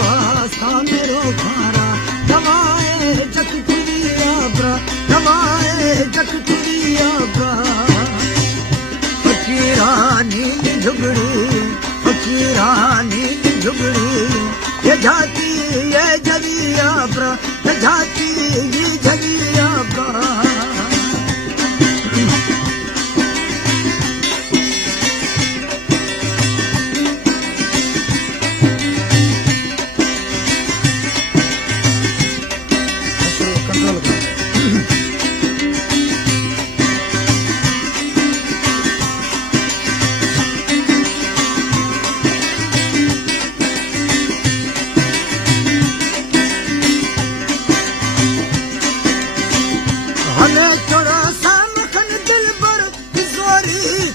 वास्ता मेरो खारा दवाए जक तुरिया ब्रा दवाए जक तुरिया ब्रा फकीरानी झुगड़ी ये जाती ये जरिया ब्रा ये जाती ये जरिया ब्रा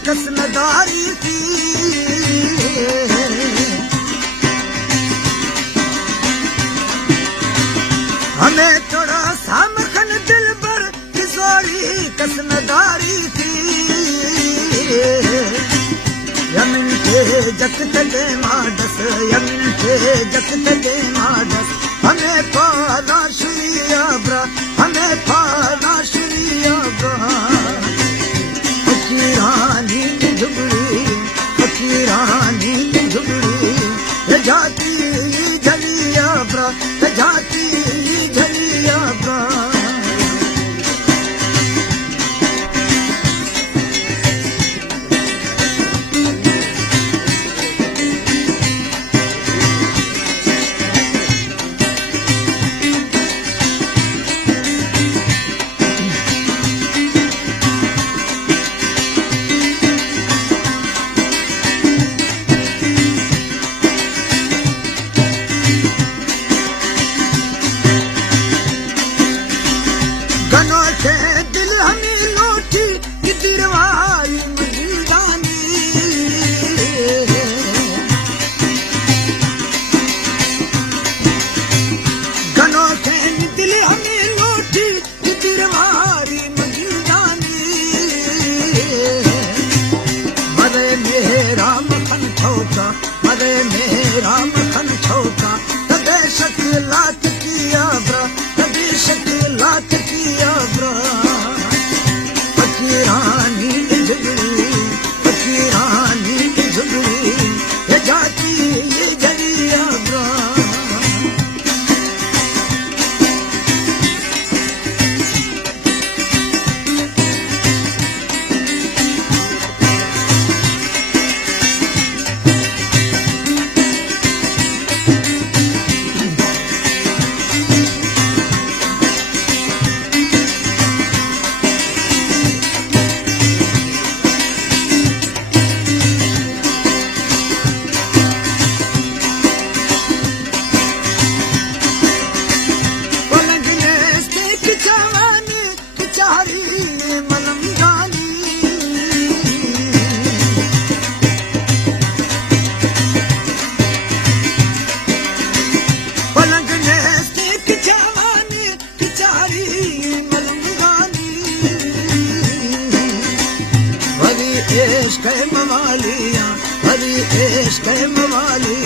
कसमदारी थी हमें थोड़ा सा मखन दिल पर किशोरी कसमदारी थी यमिन के जक तले माडस यमिन के जक तले माडस हमें पाना शुरिया ब्रा हमें पाना शुरिया ब्रा फकीरानी झुगड़ी ये जाती झलिया ब्रा ये जाती झलिया ब्रा दिल हमें लौटी कि दिलवारी मजीदानी गनों के दिल हमें लौटी कि दिलवारी मजीदानी मरे मेरा मखन छोटा मरे मेरा मखन छोटा तबे शक्लात किया ब्रा तबे शक्लात किया ब्रा फकीरानी झुगड़ी ये जाती ये जरिया ब्रा इश्क़ मवालिया हरी इश्क़ मवालिया